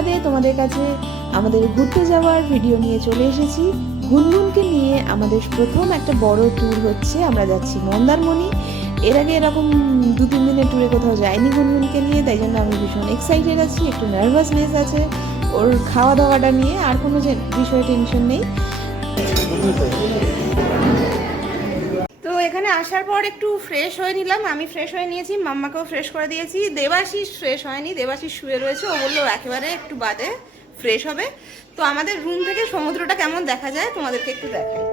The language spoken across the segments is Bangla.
বাদে তোমাদের কাছে আমাদের ঘুরতে যাওয়ার ভিডিও নিয়ে চলে এসেছি। গুনগুনকে নিয়ে আমাদের প্রথম একটা বড় ট্যুর হচ্ছে, আমরা যাচ্ছি মন্দারমণি। এর আগে এরকম 2-3 দিনের ট্যুরে কোথাও যাইনি গুনগুনকে নিয়ে, তাই জন্য আমি ভীষণ এক্সাইটেড আছি, একটু নার্ভাসনেস আছে ওর খাওয়া দাওয়াটা নিয়ে, আর কোনো বিষয়ে টেনশন নেই। তো এখানে আসার পর একটু ফ্রেশ হয়ে নিলাম, আমি ফ্রেশ হয়ে নিয়েছি, মাম্মাকেও ফ্রেশ করে দিয়েছি। দেবাশিস ফ্রেশ হয়নি, দেবাশিস শুয়ে রয়েছে, ও বললো একেবারে একটু বাদে ফ্রেশ হবে। তো আমাদের রুম থেকে সমুদ্রটা কেমন দেখা যায় তোমাদেরকে একটু দেখাই।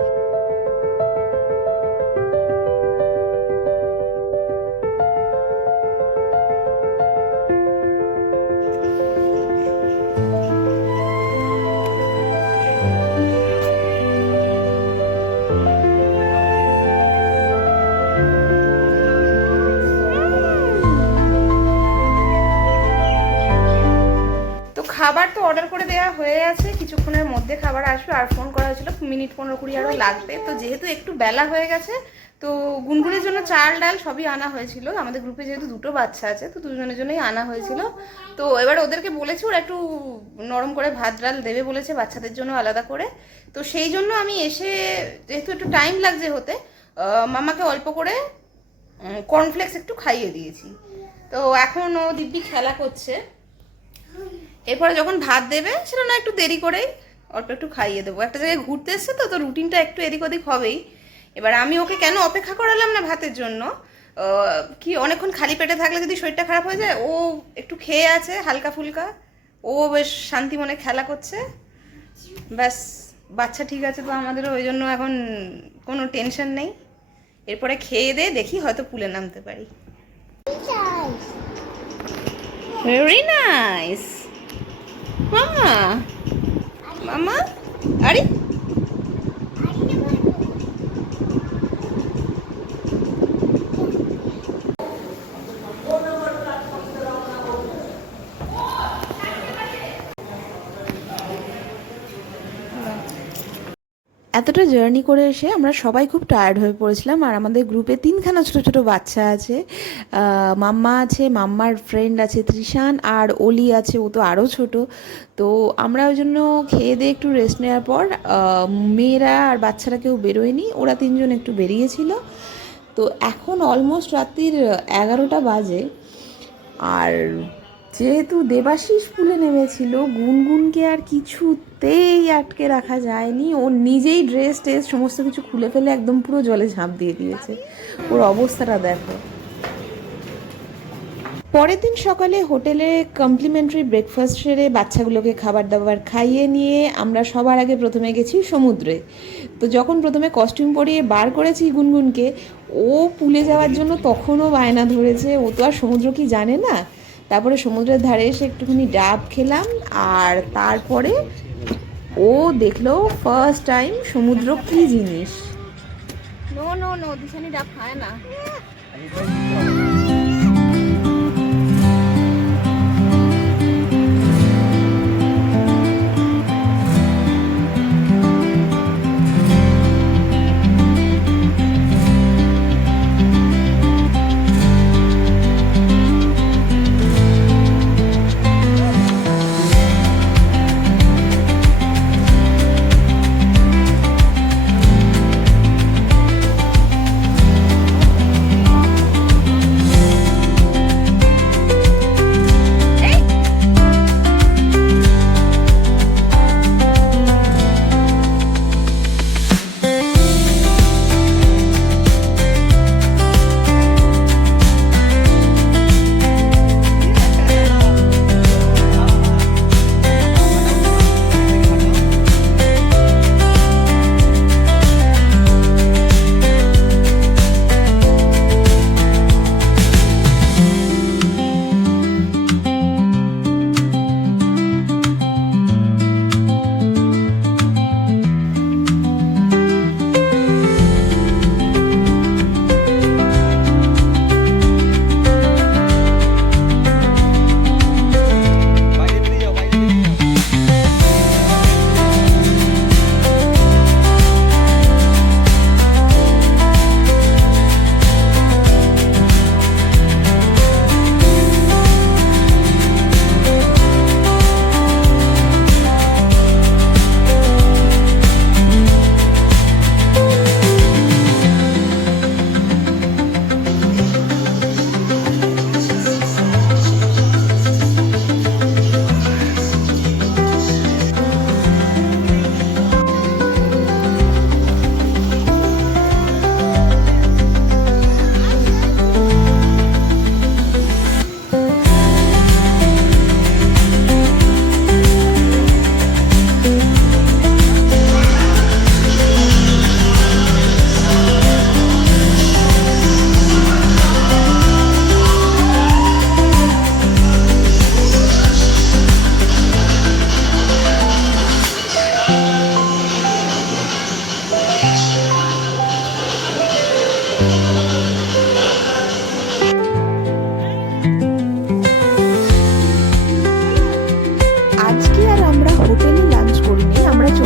খাবার তো অর্ডার করে দেওয়া হয়ে আছে, কিছুক্ষণের মধ্যে খাবার আসবে। আর ফোন করা হয়েছিল মিনিট 15-20 আরও লাগবে। তো যেহেতু একটু বেলা হয়ে গেছে, তো গুনগুনের জন্য চাল ডাল সবই আনা হয়েছিল। আমাদের গ্রুপে যেহেতু 2টো বাচ্চা আছে, তো দুজনের জন্যই আনা হয়েছিল। তো এবার ওদেরকে বলেছি ওরা একটু নরম করে ভাত ডাল দেবে বলেছে, বাচ্চাদের জন্য আলাদা করে। তো সেই জন্য আমি এসে, যেহেতু একটু টাইম লাগছে হতে, মামাকে অল্প করে কর্নফ্লেক্স একটু খাইয়ে দিয়েছি। তো এখন ও দিব্যি খেলা করছে। এরপরে যখন ভাত দেবে সেটা না একটু দেরি করেই অল্প একটু খাইয়ে দেবো। একটা জায়গায় ঘুরতে এসছে, তো রুটিনটা একটু এদিক ওদিক হবেই। এবার আমি ওকে কেন অপেক্ষা করালাম না ভাতের জন্য, কি অনেকক্ষণ খালি পেটে থাকলে যদি শরীরটা খারাপ হয়ে যায়, ও একটু খেয়ে আছে হালকা ফুলকা, ও বেশ শান্তি মনে খেলা করছে, ব্যাস বাচ্চা ঠিক আছে। তো আমাদেরও ওই জন্য এখন কোনো টেনশন নেই। এরপরে খেয়ে দিয়ে দেখি হয়তো পুলে নামতে পারি। ভেরি নাইস মামা, মামা আরে এতটা জার্নি করে এসে আমরা সবাই খুব টায়ার্ড হয়ে পড়েছিলাম। আর আমাদের গ্রুপে 3খানা ছোটো ছোটো বাচ্চা আছে, মাম্মা আছে, মাম্মার ফ্রেন্ড আছে তৃষান, আর অলি আছে, ও তো আরও ছোট। তো আমরা ওই জন্য খেয়ে দিয়ে একটু রেস্ট নেওয়ার পর, মেয়েরা আর বাচ্চারা কেউ বেরোয়নি, ওরা 3জন একটু বেরিয়েছিল। তো এখন অলমোস্ট রাত্রির 11টা বাজে। আর যেহেতু দেবাশিস পুলে নেমেছিল, গুনগুনকে আর কিছুতেই আটকে রাখা যায়নি। ও নিজেই ড্রেস টেস সমস্ত কিছু খুলে ফেলে একদম পুরো জলে ঝাঁপ দিয়ে দিয়েছে। ওর অবস্থাটা দেখো। পরের দিন সকালে হোটেলে কমপ্লিমেন্টারি ব্রেকফাস্ট সেরে বাচ্চাগুলোকে খাবার দাবার খাইয়ে নিয়ে আমরা সবার আগে প্রথমে গেছি সমুদ্রে। তো যখন প্রথমে কস্টিউম পরিয়ে বার করেছি গুনগুনকে, ও পুলে যাওয়ার জন্য তখনও বায়না ধরেছে, ও তো আর সমুদ্র কি জানে না। তারপরে সমুদ্রের ধারে এসে একটুখানি ডাব খেলাম, আর তারপরে ও দেখলো ফার্স্ট টাইম সমুদ্র কি জিনিস। নো নো নো, দিশানি ডাব খায় না।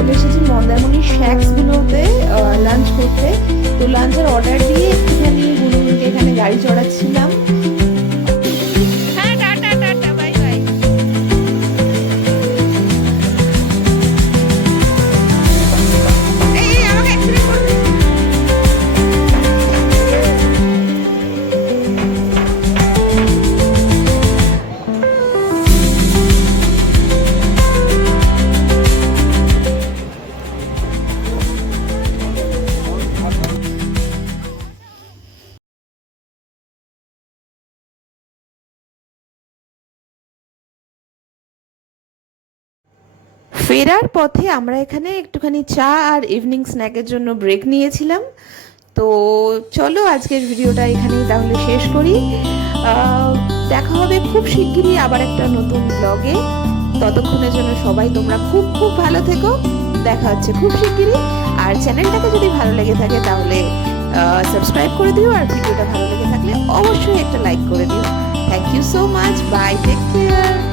চলে এসেছি মন্দারমণির শ্যাক্সগুলোতে লাঞ্চ করতে। তো লাঞ্চের অর্ডার দিয়ে একটুখানি গুনুগুনুকে এখানে গাড়ি চড়াচ্ছিলাম। হ্যাঁ, টাটা টাটা, বাই বাই। এই আমাকে অ্যাক্সিডেন্ট করবে। ফেরার পথে আমরা এখানে একটুখানি চা আর ইভিনিং স্ন্যাকের জন্য ব্রেক নিয়েছিলাম। তো চলো আজকের ভিডিওটা এখানেই তাহলে শেষ করি। দেখা হবে খুব শিগগিরই আবার একটা নতুন ব্লগে। ততক্ষণের জন্য সবাই তোমরা খুব খুব ভালো থেকো। দেখা হচ্ছে খুব শিগগিরই। আর চ্যানেলটাকে যদি ভালো লেগে থাকে তাহলে সাবস্ক্রাইব করে দিও, আর ভিডিওটা ভালো লেগে থাকলে অবশ্যই একটা লাইক করে দিও। Thank you so much, bye, take care.